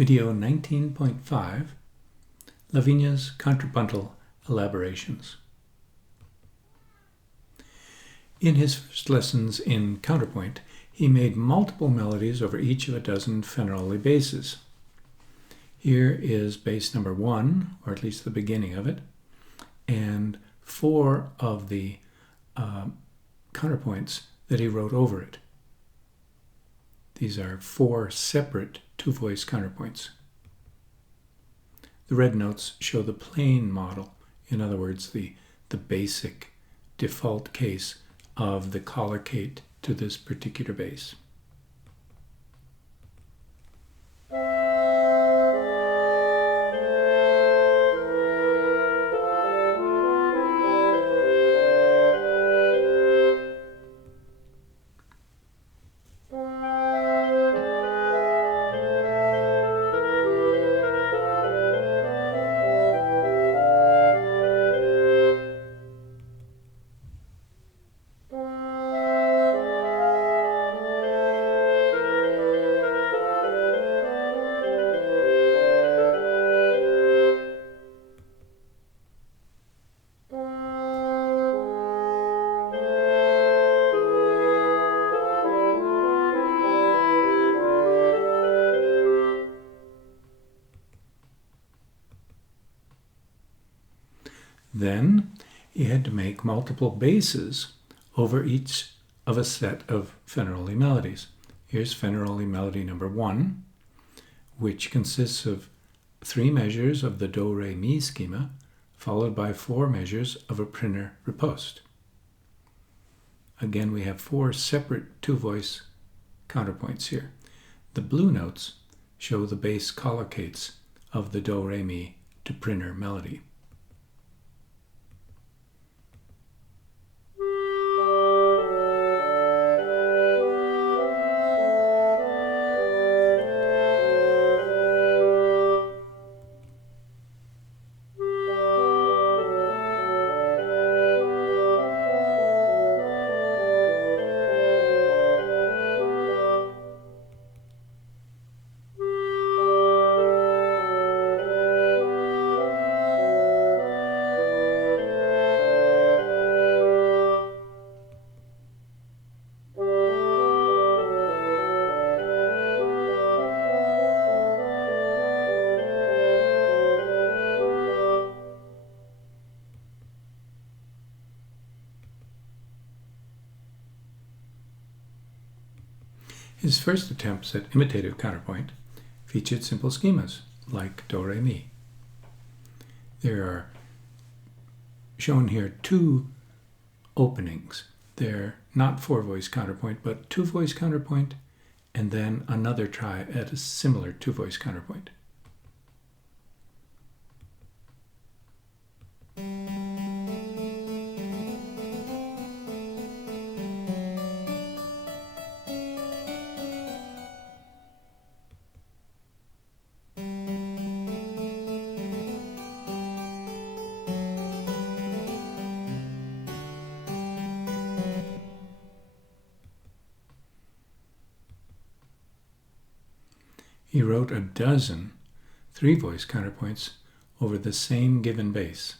Video 19.5, Lavigna's Contrapuntal Elaborations. In his first lessons in counterpoint, he made multiple melodies over each of a dozen Fenaroli basses. Here is bass number 1, or at least the beginning of it, and 4 of the counterpoints that he wrote over it. These are 4 separate two-voice counterpoints. The red notes show the plain model, in other words, the basic default case of the colloquate to this particular bass. Then he had to make multiple basses over each of a set of Fenaroli melodies. Here's Fenaroli melody number 1, which consists of 3 measures of the Do-Re-Mi schema, followed by 4 measures of a Prinner riposte. Again, we have 4 separate two-voice counterpoints here. The blue notes show the bass collocates of the Do-Re-Mi to Prinner melody. His first attempts at imitative counterpoint featured simple schemas, like Do-Re-Mi. There are shown here 2 openings. They're not 4-voice counterpoint, but 2-voice counterpoint, and then another try at a similar 2-voice counterpoint. He wrote a dozen 3-voice counterpoints over the same given bass.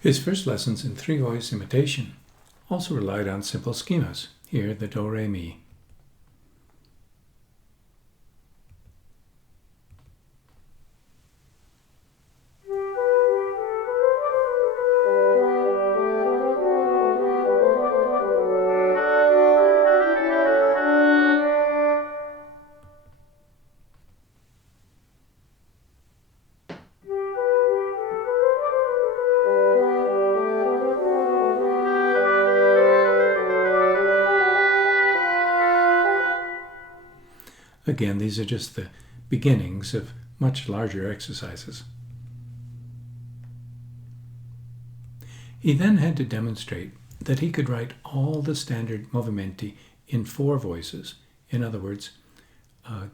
His first lessons in three-voice imitation also relied on simple schemas. Here, the do, re, mi. Again, these are just the beginnings of much larger exercises. He then had to demonstrate that he could write all the standard movimenti in four voices. In other words,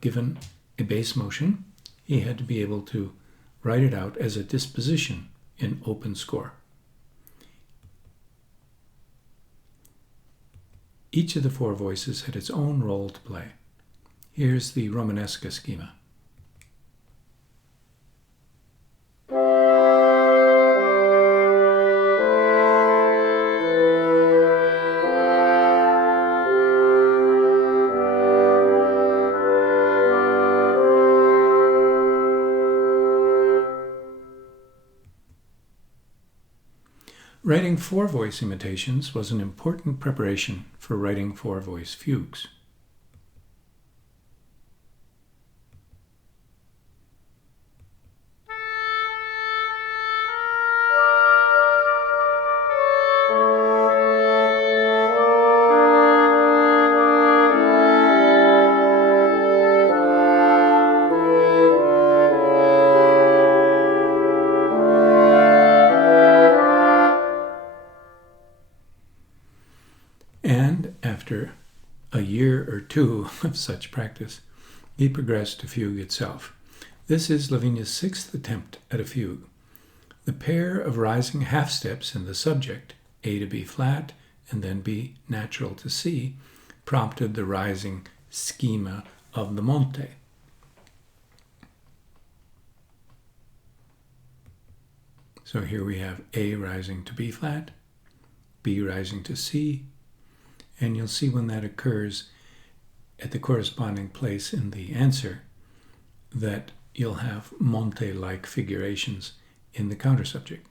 given a bass motion, he had to be able to write it out as a disposition in open score. Each of the four voices had its own role to play. Here's the Romanesca schema. Writing four-voice imitations was an important preparation for writing four-voice fugues. And after a year or two of such practice, he progressed to fugue itself. This is Lavigna's sixth attempt at a fugue. The pair of rising half steps in the subject, A to B flat and then B natural to C, prompted the rising schema of the monte. So here we have A rising to B flat, B rising to C, and you'll see when that occurs at the corresponding place in the answer that you'll have monte-like figurations in the counter subject.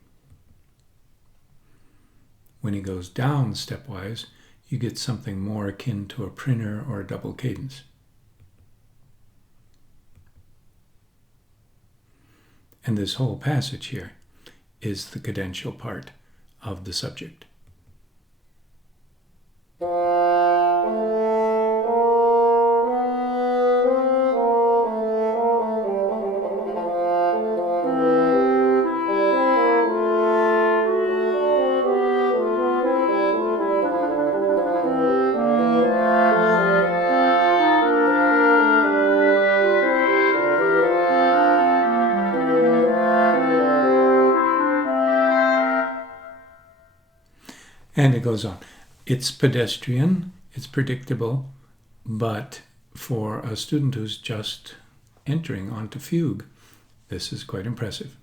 When he goes down stepwise, you get something more akin to a printer or a double cadence. And this whole passage here is the cadential part of the subject. And it goes on. It's pedestrian, it's predictable, but for a student who's just entering onto fugue, this is quite impressive.